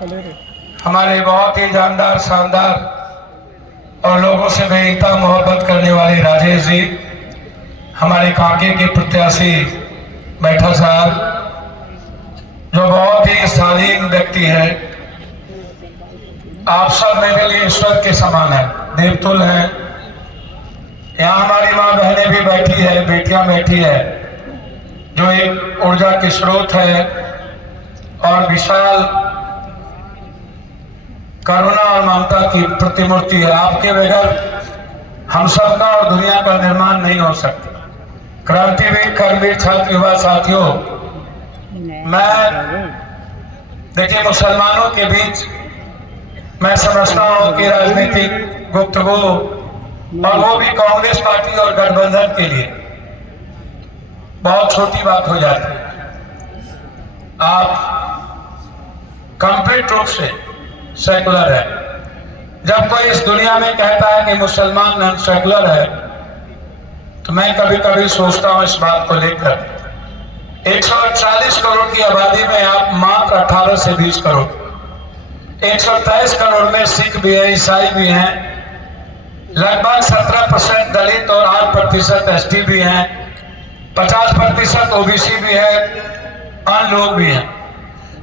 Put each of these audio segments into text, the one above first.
हमारे बहुत ही जानदार शानदार और लोगों से बेइंतहा मोहब्बत करने वाले राजेश जी, हमारे कांके के प्रत्याशी बैठा साहब, जो बहुत ही शालीन व्यक्ति है। आप सब मेरे लिए ईश्वर के समान है, देवतुल्य है। यहाँ हमारी माँ बहनें भी बैठी है, बेटियां बैठी है, जो एक ऊर्जा के स्रोत है और विशाल करुणा और ममता की प्रतिमूर्ति है। आपके बगैर हम सबका और दुनिया का निर्माण नहीं हो सकता। क्रांतिवीर, कर्मवीर, छात्र, युवा साथियों, मैं देखिए मुसलमानों के बीच मैं समझता हूँ कि राजनीतिक गुफ्तगू, और वो भी कांग्रेस पार्टी और गठबंधन के लिए, बहुत छोटी बात हो जाती है। आप कंप्लीट रूप से सेकुलर है। जब कोई इस दुनिया में कहता है कि मुसलमान नॉन सेकुलर है, तो मैं कभी कभी सोचता हूं इस बात को लेकर, 140 करोड़ की आबादी में आप मात्र 18 से 20 करोड़, 123 करोड़ में सिख भी है, ईसाई भी हैं, लगभग 17% दलित और 8% एसटी भी हैं, 50% ओबीसी भी है, अन्य लोग भी हैं।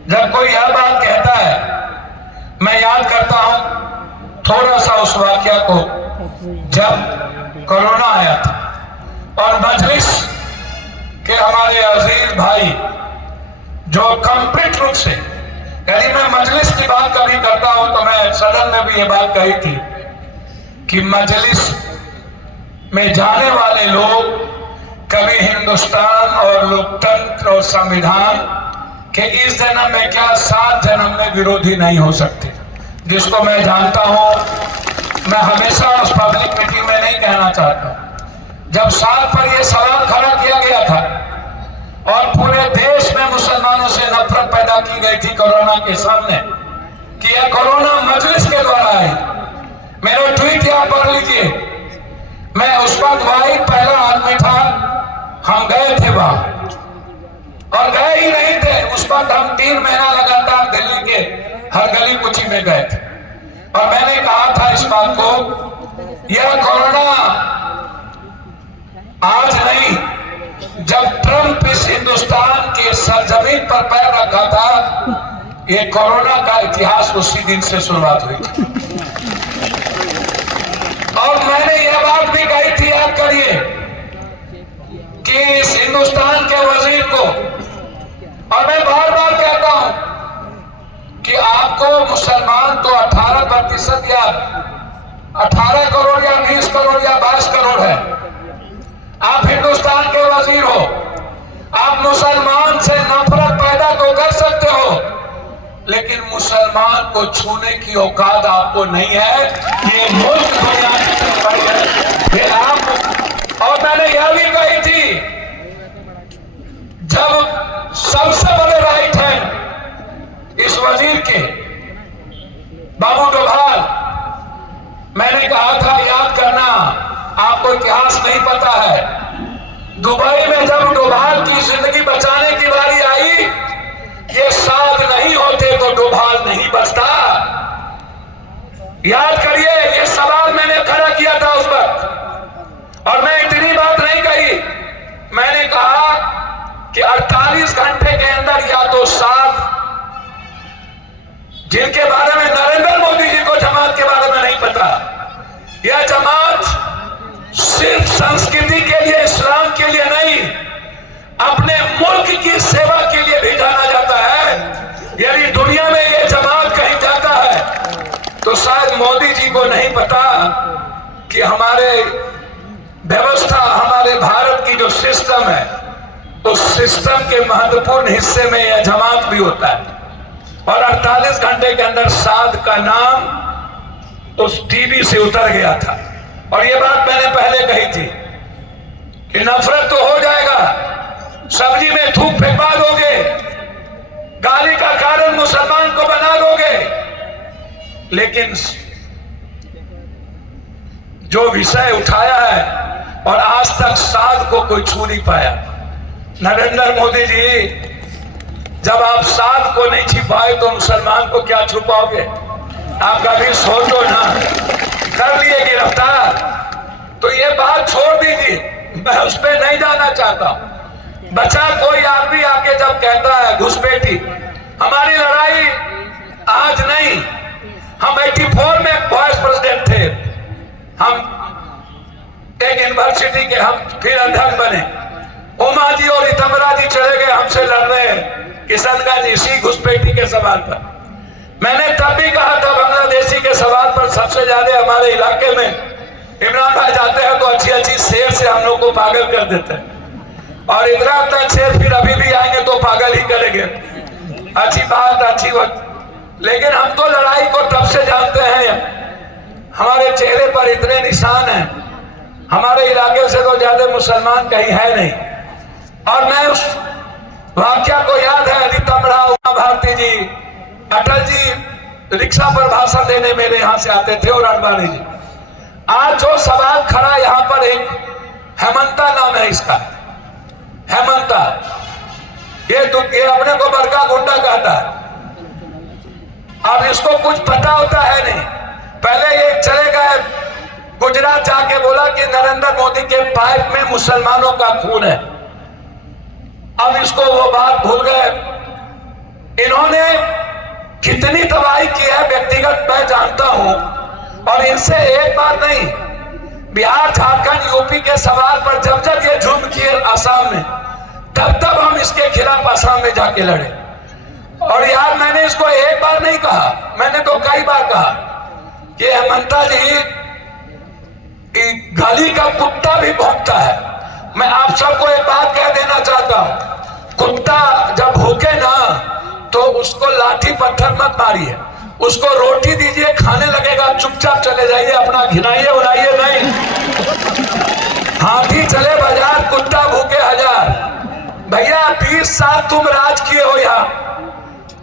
जब कोई यह बात कहता है, मैं याद करता हूं थोड़ा सा उस वाकया को, जब कोरोना आया था और मजलिस के हमारे अजीज भाई जो कंप्लीट रूप से, यदि मैं मजलिस की बात कभी करता हूं तो मैं सदन में भी ये बात कही थी कि मजलिस में जाने वाले लोग कभी हिंदुस्तान और लोकतंत्र और संविधान कि इस जन्म में क्या 7 जन्म में विरोधी नहीं हो सकते। जिसको मैं जानता हूं, मैं हमेशा उस पब्लिक मीटिंग में नहीं कहना चाहता, जब साथ पर यह सवाल खड़ा किया गया था और पूरे देश में मुसलमानों से नफरत पैदा की गई थी कोरोना के सामने कि यह कोरोना मजलिस के द्वारा है। मेरा ट्वीट यहां पढ़ लीजिए, मैं उस वक्त वाहिद पहला आदमी था, हम गए थे वहां और गए ही नहीं थे। उस वक्त हम 3 महीना लगातार दिल्ली के हर गली कुची में गए थे और मैंने कहा था इस बात को, यह कोरोना आज नहीं, जब ट्रंप इस हिंदुस्तान के सरजमीन पर पैर रखा था, ये कोरोना का इतिहास उसी दिन से शुरुआत हुई थी। और मैंने यह बात भी कही थी, याद करिए, कि इस हिंदुस्तान के वजीर को, और मैं बार बार कहता हूं कि आपको मुसलमान तो 18% या 18 करोड़ या 20 करोड़ या 22 करोड़ है। आप हिंदुस्तान के वजीर हो, आप मुसलमान से नफरत पैदा तो कर सकते हो, लेकिन मुसलमान को छूने की औकात आपको नहीं है। ये मुल्क दुनिया की है आप। और मैंने यह भी कही थी, जब सबसे बड़े राइट हैंड इस वजीर के बाबू डोभाल, मैंने कहा था, याद करना, आपको इतिहास नहीं पता है, दुबई में जब डोभाल की जिंदगी बचाने की बारी आई, ये साथ नहीं होते तो डोभाल नहीं बचता। याद करिए, ये सवाल मैंने खड़ा किया था उस वक्त, और मैं इतनी बात नहीं कही, मैंने कहा कि 48 घंटे के अंदर या तो साथ, जिनके बारे में नरेंद्र मोदी जी को जमात के बारे में नहीं पता, यह जमात सिर्फ संस्कृति के लिए, इस्लाम के लिए नहीं, अपने मुल्क की सेवा के लिए भी जाना जाता है। यदि दुनिया में यह जमात कहीं जाता है तो शायद मोदी जी को नहीं पता कि हमारे व्यवस्था, हमारे भारत की जो सिस्टम है, उस सिस्टम के महत्वपूर्ण हिस्से में यह जमात भी होता है। और 48 घंटे के अंदर साध का नाम उस टीवी से उतर गया था। और ये बात मैंने पहले कही थी कि नफरत तो हो जाएगा, सब्जी में थूक फेंकवा दोगे, गाली का कारण मुसलमान को बना दोगे, लेकिन जो विषय उठाया है और आज तक साध को कोई छू नहीं पाया। नरेंद्र मोदी जी जब आप साथ को नहीं छिपाए तो मुसलमान को क्या छुपाओगे? आप कभी सोचो ना, कर लिए गिरफ्तार तो ये बात छोड़ दीजिए, मैं उस पर नहीं जाना चाहता। बचा कोई आदमी आके जब कहता है घुसपैठी, हमारी लड़ाई आज नहीं, हम 84 में वाइस प्रेसिडेंट थे, हम एक यूनिवर्सिटी के हम फिर अध्यक्ष बने, उमा जी और इतमरा जी चले गए हमसे लड़ने किशनगंज इसी घुसपैठी के सवाल पर। मैंने तब भी कहा था बांग्लादेशी के सवाल पर सबसे ज्यादा हमारे इलाके में इमरान भाई जाते हैं तो अच्छी अच्छी शेर से हम लोग को पागल कर देते हैं, और इतना तक शेर फिर अभी भी आएंगे तो पागल ही करेंगे। अच्छी बात, अच्छी बात, लेकिन हम तो लड़ाई को तब से जानते हैं, हमारे चेहरे पर इतने निशान हैं, हमारे इलाके से तो ज्यादा मुसलमान कहीं है नहीं। और मैं उस वाक्या को याद है, रितमरा, उमा भारती जी, अटल जी रिक्शा पर भाषण देने मेरे यहाँ से आते थे, और अडवाणी जी। आज जो सवाल खड़ा यहाँ पर, एक हेमंता नाम है इसका, हेमंता, ये अपने को बड़का गुंडा कहता है, अब इसको कुछ पता होता है नहीं। पहले ये चले गए गुजरात, जाके बोला कि नरेंद्र मोदी के पाइप में मुसलमानों का खून है, अब इसको वो बात भूल गए। इन्होंने कितनी तबाही की है व्यक्तिगत मैं जानता हूं, और इनसे एक बार नहीं, बिहार, झारखंड, यूपी के सवाल पर जब जब ये जुर्म किए आसाम में, तब तब हम इसके खिलाफ आसाम में जाके लड़े। और यार मैंने इसको एक बार नहीं कहा, मैंने तो कई बार कहा कि हेमंता जी गली का कुत्ता भी भौंकता है। मैं आप सबको एक बात कह देना चाहता हूं, कुत्ता जब भूखे ना तो उसको लाठी पत्थर मत मारिए, उसको रोटी दीजिए, खाने लगेगा, चुपचाप चले जाइए, अपना घिनाइए उड़ाइए नहीं। हाथी चले बाजार, कुत्ता भूखे हजार। भैया 20 साल तुम राज किए हो यहाँ,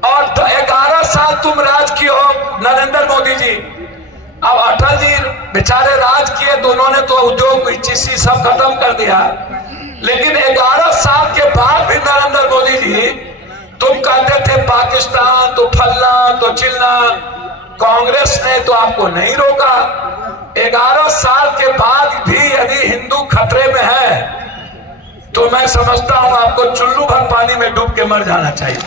और 11 साल तुम राज किए हो नरेंद्र मोदी जी। अब अटल जी बेचारे राज किए, दोनों ने तो उद्योग चीसी सब खत्म कर दिया, लेकिन 11 साल के बाद भी नरेंद्र मोदी जी तुम कहते थे पाकिस्तान तो फलना तो चिलना, कांग्रेस ने तो आपको नहीं रोका। 11 साल के बाद भी यदि हिंदू खतरे में है तो मैं समझता हूं आपको चुल्लू भर पानी में डूब के मर जाना चाहिए।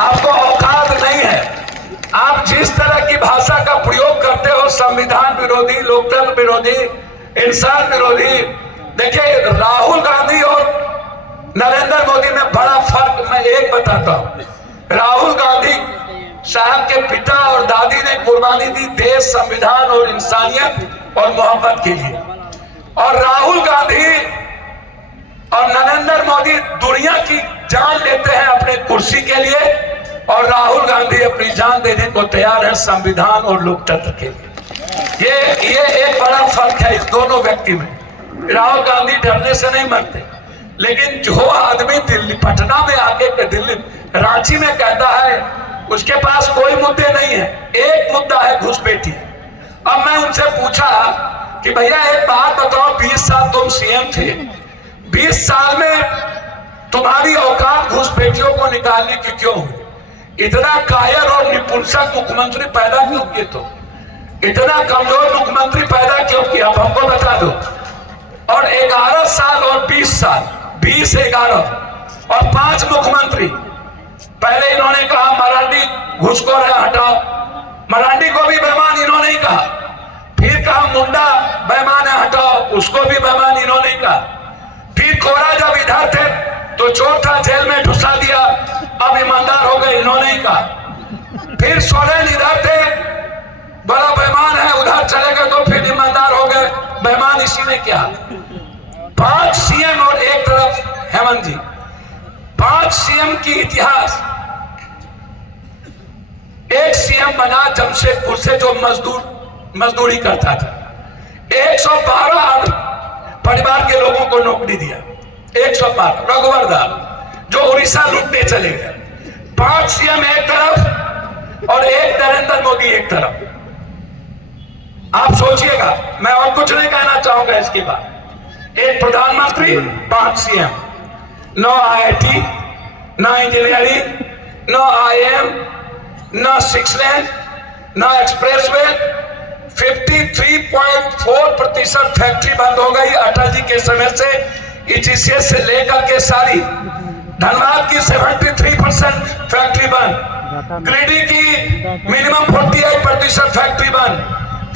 आपको औकात नहीं है। आप जिस तरह की भाषा का प्रयोग करते हो, संविधान विरोधी, लोकतंत्र विरोधी, इंसान विरोधी। देखिए राहुल गांधी और नरेंद्र मोदी में बड़ा फर्क मैं एक बताता हूं। राहुल गांधी साहब के पिता और दादी ने कुर्बानी दी देश, संविधान और इंसानियत और मोहब्बत के लिए, और राहुल गांधी और नरेंद्र मोदी दुनिया की जान लेते हैं अपने कुर्सी के लिए, और राहुल गांधी अपनी जान देने को तैयार है संविधान और लोकतंत्र के लिए। ये एक बड़ा फर्क है इस दोनों व्यक्ति में। राहुल गांधी डरने से नहीं मरते, लेकिन जो आदमी दिल्ली, पटना में आके दिल्ली, रांची में कहता है उसके पास कोई मुद्दे नहीं है, एक मुद्दा है घुसपैठी। अब मैं उनसे पूछा कि भैया एक बात बताओ, 20 साल तुम सीएम थे, 20 साल में तुम्हारी औकात घुसपैठियों को निकालने की क्यों हुई? इतना कायर और निपुंसक मुख्यमंत्री पैदा क्यों किए? तो इतना कमजोर मुख्यमंत्री पैदा क्यों किया? अब हमको बता दो। और 11 साल और 20 साल, 20, 11 और 5 मुख्यमंत्री, पहले इन्होंने कहा मराठी घुसखोर है हटाओ, मराठी को भी बेईमान इन्होंने ही कहा, फिर कहा मुंडा बेईमान है हटाओ, उसको भी बेईमान इन्होंने ही कहा, फिर कोरा जब इधर थे तो चोर था जेल में ढुसा दिया, अब ईमानदार हो गए इन्होंने ही कहा, फिर सोरेन इधर थे बड़ा बेईमान है, उधर चले गए तो फिर ईमानदार हो गए, बेईमान इसी ने किया। 5 सीएम और एक तरफ हेमंत जी, 5 सीएम की इतिहास। एक सीएम बना जमशेदपुर से जो मजदूरी करता था, 112 परिवार के लोगों को नौकरी दिया, 112। रघुवर दास जो उड़ीसा लूटने चले गए। 5 सीएम एक तरफ और एक नरेंद्र मोदी एक तरफ। आप सोचिएगा, मैं और कुछ नहीं कहना चाहूंगा इसके बाद। एक प्रधानमंत्री, 5 सीएम, 9 IIT, ना इंजीनियरिंग, नो IIM, ना 6 लेन, ना एक्सप्रेसवे। 53.4% फैक्ट्री बंद हो गई अटल जी के समय से। ETCS से लेकर के सारी, धनबाद की 73% फैक्ट्री बंद, गिरिडीह की मिनिमम 48% फैक्ट्री बंद,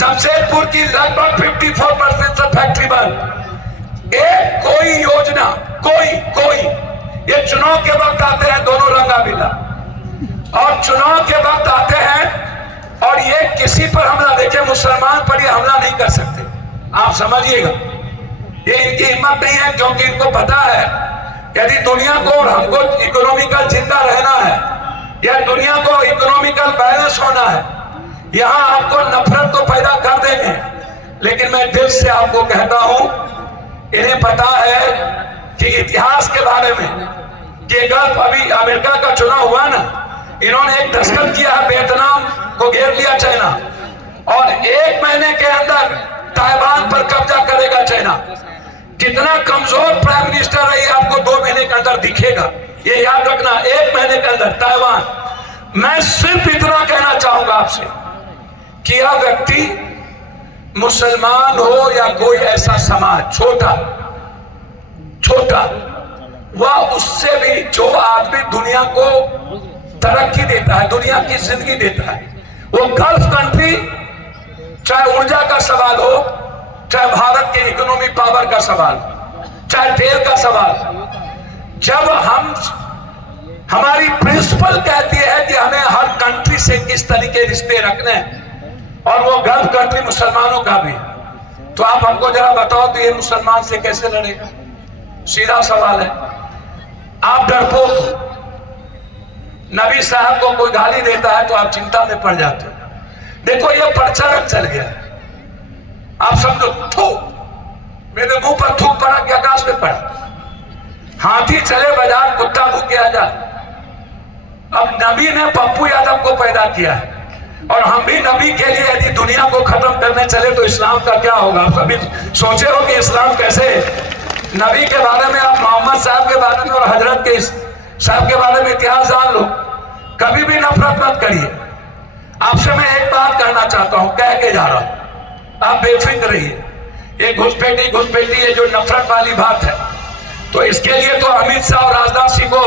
जमशेदपुर की लगभग 54% फैक्ट्री बंद। एक कोई योजना, कोई ये चुनाव के वक्त आते हैं दोनों रंगा बिला, और चुनाव के वक्त आते हैं और ये किसी पर हमला, देखिए मुसलमान पर ये हमला नहीं कर सकते, आप समझिएगा। ये इनकी हिम्मत नहीं है, क्योंकि इनको पता है यदि दुनिया को और हमको इकोनॉमिकल जिंदा रहना है या दुनिया को इकोनॉमिकल बैलेंस होना है, यहां आपको नफरत तो पैदा कर देंगे। लेकिन मैं दिल से आपको कहता हूं, इन्हें पता है कि इतिहास के बारे में कि गल्फ, अभी अमेरिका का चुनाव हुआ ना, इन्होंने एक दस्तखत किया है, वियतनाम को घेर लिया चाइना, और 1 महीने के अंदर ताइवान पर कब्जा करेगा चाइना। कितना कमजोर प्राइम मिनिस्टर है ये आपको 2 महीने के अंदर दिखेगा, ये याद रखना, 1 महीने के अंदर ताइवान। मैं सिर्फ इतना कहना चाहूंगा आपसे कि यह व्यक्ति मुसलमान हो या कोई ऐसा समाज छोटा, वह उससे भी जो आदमी दुनिया को तरक्की देता है, दुनिया की जिंदगी देता है, वो गल्फ कंट्री, चाहे ऊर्जा का सवाल हो, चाहे भारत के इकोनॉमिक पावर का सवाल, चाहे तेल का सवाल, जब हमारी प्रिंसिपल कहती है कि हमें हर कंट्री से किस तरीके रिश्ते रखने हैं, और वो गल्फ कंट्री मुसलमानों का भी है, तो आप हमको जरा बताओ तो ये मुसलमान से कैसे लड़ेगा? सीधा सवाल है। आप डरपोक, नबी साहब को कोई गाली देता है तो आप चिंता में पड़ जाते हो। देखो ये प्रचारक चल गया, आप समझो, थूक, मेरे मुंह पर थूक पड़ा कि आकाश में पड़ा। हाथी चले बाजार, कुत्ता भूखे आ जा। अब नबी ने पप्पू यादव को पैदा किया है, और हम भी नबी के लिए यदि दुनिया को खत्म करने चले तो इस्लाम का क्या होगा? आप कभी सोचे हो कि इस्लाम कैसे? नबी के बारे में, आप मोहम्मद साहब के बारे में और हजरत के साहब के बारे में इतिहास जान लो, कभी भी नफरत मत करिए। आपसे मैं एक बात कहना चाहता हूं, कह के जा रहा हूं, आप बेफिक्र रहिए। ये घुसपैठी ये जो नफरत वाली बात है, तो इसके लिए तो अमित शाह और राजनाथ सिंह को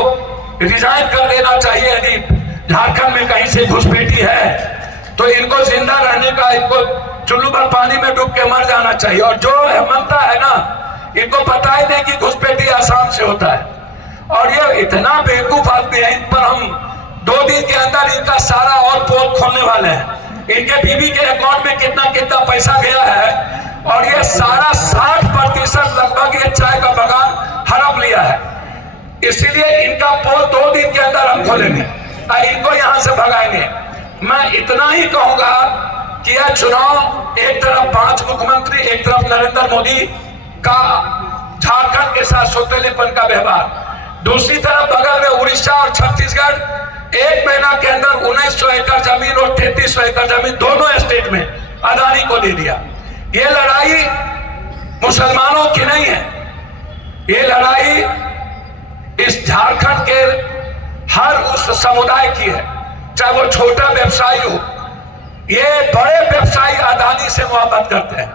रिजाइन कर देना चाहिए। यदि झारखंड में कहीं से घुसपैठी है तो इनको जिंदा रहने का, इनको चुल्लू भर पानी में डूब के मर जाना चाहिए। और जो हेमंता है ना, इनको पता ही नहीं कि घुसपैठी आसाम से होता है, और ये इतना बेवकूफ आदमी है, इन पर हम 2 दिन के अंदर इनका सारा और पोल खोलने वाले हैं। इनके बीवी के अकाउंट में कितना पैसा गया है, और ये सारा 60% लगभग ये चाय का बगान हड़प लिया है। इसीलिए इनका पोल 2 दिन के अंदर हम खोलेंगे और इनको यहां से भगाएंगे। मैं इतना ही कहूंगा कि यह चुनाव, एक तरफ 5 मुख्यमंत्री, एक तरफ नरेंद्र मोदी का झारखंड के साथ सौतेलेपन का व्यवहार, दूसरी तरफ बगल में उड़ीसा और छत्तीसगढ़ 1 महीना के अंदर 1900 एकड़ जमीन और 3300 एकड़ जमीन दोनों स्टेट में अदानी को दे दिया। ये लड़ाई मुसलमानों की नहीं है, ये लड़ाई इस झारखंड के हर उस समुदाय की है, चाहे वो छोटा व्यवसायी हो। ये बड़े व्यवसायी अदानी से मोहब्बत करते हैं,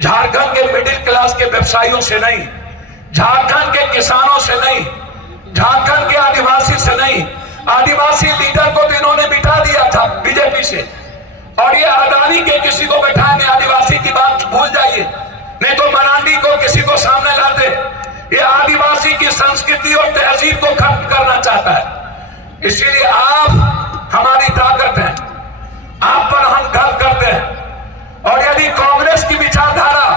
झारखंड के मिडिल क्लास के व्यवसायियों से नहीं, झारखंड के किसानों से नहीं, झारखंड के आदिवासी से नहीं। आदिवासी लीडर को तो इन्होंने बिठा दिया था बीजेपी से, और ये अदानी के किसी को बैठाएंगे, आदिवासी की बात भूल जाइए, नहीं तो मरांडी को किसी को सामने लाते। ये आदिवासी की संस्कृति और तहजीब को खत्म करना चाहता है। इसीलिए आप हमारी ताकत है, आप पर हम गर्व करते हैं। और यदि कांग्रेस की विचारधारा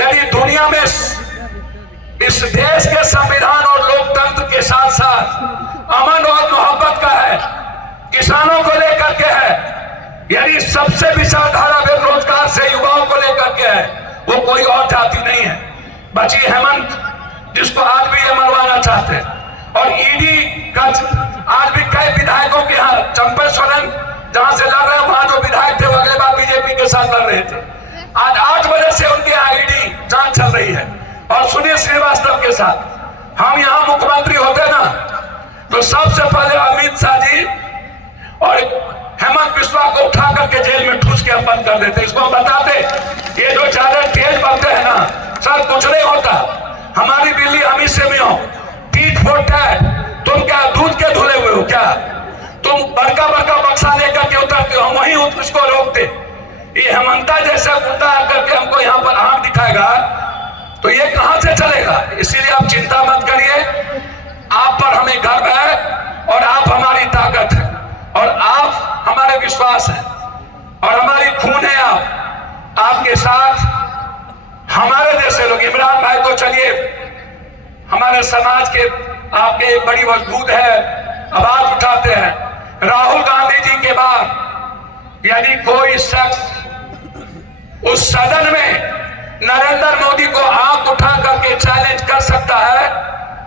यदि दुनिया में इस देश के संविधान और लोकतंत्र के साथ साथ अमन और मोहब्बत का है, किसानों को लेकर के है, यदि सबसे विचारधारा बेरोजगार से युवाओं को लेकर के है, वो कोई और जाति नहीं है। बची हेमंत, जिसको आज भी ये मरवाना चाहते हैं, और ईडी का आज भी कई विधायकों के यहाँ, चंपा सोरेन जहां से लड़ रहे हैं, वहां जो विधायक थे वो अगले बार बीजेपी के साथ लड़ रहे थे। आज 8 बजे से उनके ईडी जांच चल रही है, और सुनील श्रीवास्तव के साथ। हम यहाँ मुख्यमंत्री होते ना, तो सबसे पहले अमित शाह जी और हेमंत बिस्वा को उठा करके जेल में ठूस के अपन कर देते। इसको हम बताते, ये जो ज्यादा तेज बनते हैं ना, सर कुछ नहीं होता। हमारी दिल्ली हम इससे भी हो, टीट फोट है। तुम क्या दूध के धुले हुए हो क्या? तुम बड़का बड़का बक्सा लेकर के उतरते हो, हम वहीं उसको रोकते। ये हेमंता जैसा गुंडा आकर के हमको यहाँ पर आंख दिखाएगा तो ये कहां से चलेगा? इसीलिए आप चिंता मत करिए, आप पर हमें गर्व है और आप हमारी ताकत है और आप हमारे विश्वास है और हमारी खून है। आपके साथ हमारे जैसे लोग, इमरान भाई तो चलिए हमारे समाज के आपके बड़ी मजबूत है, आवाज उठाते हैं। राहुल गांधी जी के बाद यदि कोई शख्स उस सदन में नरेंद्र मोदी को आंख उठा करके चैलेंज कर सकता है,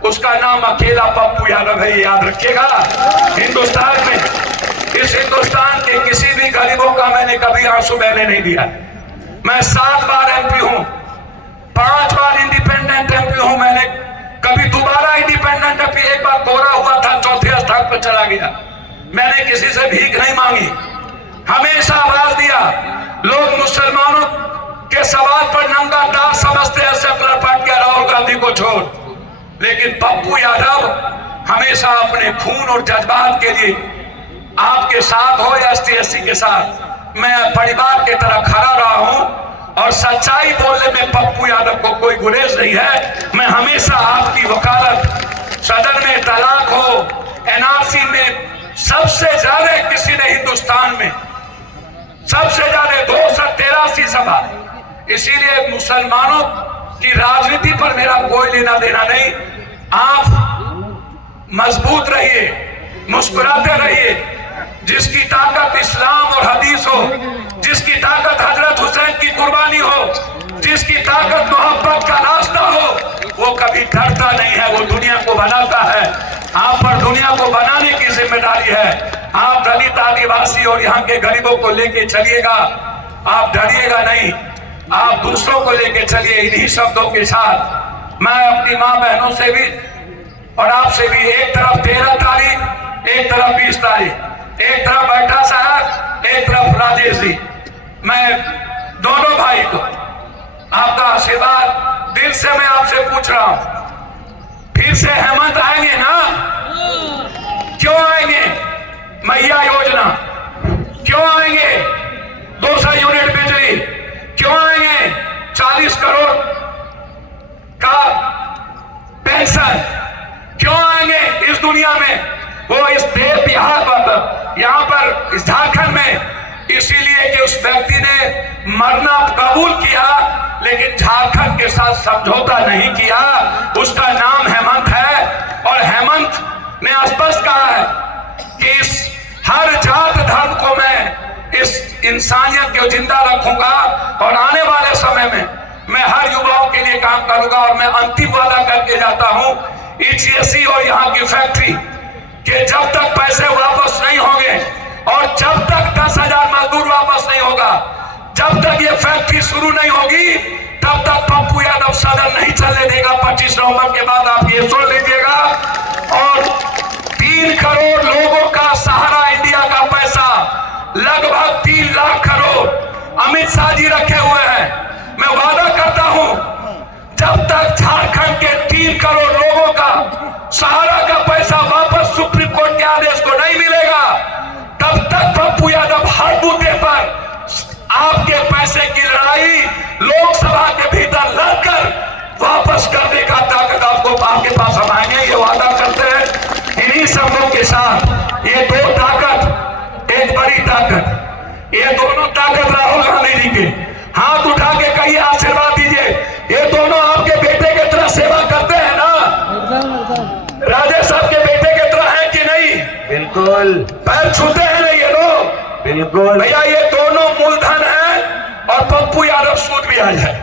उसका नाम अकेला पप्पू यादव है। याद रखिएगा, हिंदुस्तान में, इस हिंदुस्तान के किसी भी गरीबों का मैंने कभी आंसू बहने नहीं दिया। मैं 7 बार एमपी हूं, 5 बार इंडिपेंडेंट एमपी हूं। मैंने कभी दोबारा इंडिपेंडेंट एमपी, एक बार कोरा हुआ था, चौथे स्थान पर चला गया। मैंने किसी से भीख नहीं मांगी, हमेशा आवाज दिया। लोग मुसलमानों के सवाल पर नंगा दाग समझते हैं, सेकुलर पार्टी के राहुल गांधी को छोड़, लेकिन पप्पू यादव हमेशा अपने खून और जज्बात के लिए आपके साथ हो या एसटी के साथ, मैं परिवार की तरह खड़ा रहा हूं और सच्चाई बोलने में पप्पू यादव को कोई गुरेज नहीं है। मैं हमेशा आपकी वकालत, सदन में तलाक हो, एनआरसी में सबसे ज्यादा किसी ने हिंदुस्तान में सबसे ज्यादा 283 सभा, इसीलिए मुसलमानों की राजनीति पर मेरा कोई लेना देना नहीं। आप मजबूत रहिए, मुस्कुराते रहिए। जिसकी ताकत इस्लाम और हदीस हो, जिसकी ताकत हजरत हुसैन की कुर्बानी हो, जिसकी ताकत मोहब्बत का रास्ता हो, वो कभी डरता नहीं है, वो दुनिया को बनाता है। आप पर दुनिया को बनाने की जिम्मेदारी है। आप दलित, आदिवासी और यहाँ के गरीबों को लेके चलिएगा, आप डरिएगा नहीं, आप दूसरों को लेके चलिए। इन्हीं शब्दों के साथ मैं अपनी माँ बहनों से भी और आपसे भी, एक तरफ 13 तारीख, एक तरफ 20 तारीख, एक तरफ बैठा साहब, एक तरफ राजेश जी, मैं दोनों भाई को आपका आशीर्वाद दिल से मैं आपसे पूछ रहा हूं। फिर से हेमंत आएंगे ना? क्यों आएंगे? मैया योजना क्यों आएंगे? 200 यूनिट बिजली क्यों आएंगे? 40 करोड़ का पेंशन क्यों आएंगे इस दुनिया में? वो इस देश बिहार पर, यहाँ पर इस झारखंड में, इसीलिए कि उस व्यक्ति ने मरना कबूल किया लेकिन झारखंड के साथ समझौता नहीं किया। उसका नाम हेमंत है और हेमंत ने स्पष्ट कहा है कि इस हर जात धर्म को मैं इस इंसानियत को जिंदा रखूंगा और आने वाले समय में मैं हर युवाओं के लिए काम करूंगा। और मैं अंतिम वादा करके जाता हूं, ECSC और यहाँ की फैक्ट्री कि जब तक पैसे वापस नहीं होंगे और जब तक 10,000 मजदूर वापस नहीं होगा, जब तक ये फैक्ट्री शुरू नहीं होगी, तब तक पप्पू यादव सदन नहीं चलने देगा। 25 नवंबर के बाद आप ये सुन लीजिएगा। और 3 करोड़ लोगों का सहारा इंडिया का पैसा, लगभग 3 लाख करोड़ अमित शाह जी रखे हुए हैं। मैं वादा करता हूं, जब तक झारखंड के 3 करोड़ लोगों का सहारा का पैसा वापस सुप्रीम कोर्ट के आदेश को नहीं मिलेगा, तब तक पप्पू यादव हर बूथे पर आपके पैसे की लड़ाई लोकसभा के भीतर लड़कर वापस करने का ताकत आपके पास हम आएंगे, ये वादा करते हैं। इन्हीं शब्दों के साथ ये 2 ताकत, एक बड़ी ताकत, ये दोनों ताकत राहुल गांधी जी के हाथ उठा के कहिए, आशीर्वाद दीजिए। ये दोनों आपके बेटे की तरह सेवा करते हैं ना? राजेश साहब के बेटे की तरह है कि नहीं? बिल्कुल। पैर छूते हैं ना ये लोग? बिल्कुल भैया, ये दोनों मूलधन है और पप्पू यादव सूद ब्याज है।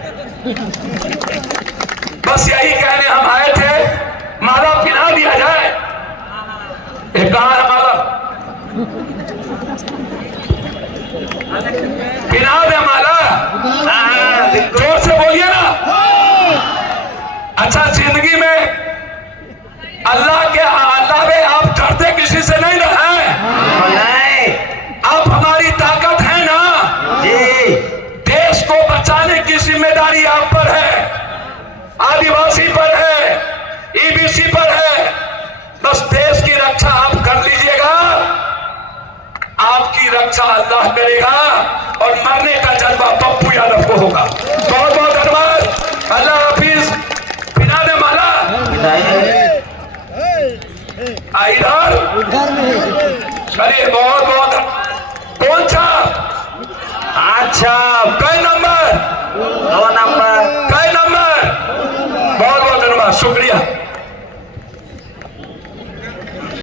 बस यही कहने हम आए थे, माला पिला दिया जाए। एक कहां है माला? पिला दे माला, जोर से बोलिए ना। अच्छा, जिंदगी में अल्लाह के अलावे आप पर है, बस देश की रक्षा आप कर लीजिएगा, आपकी रक्षा अल्लाह करेगा और मरने का जज्बा पप्पू यादव को होगा। बहुत बहुत धन्यवाद, अल्लाह हाफिज। बिना ने माला इधर चलिए, बहुत बहुत। कौन सा? अच्छा, कई नंबर? 2 नंबर। कई नंबर? बहुत बहुत धन्यवाद, शुक्रिया।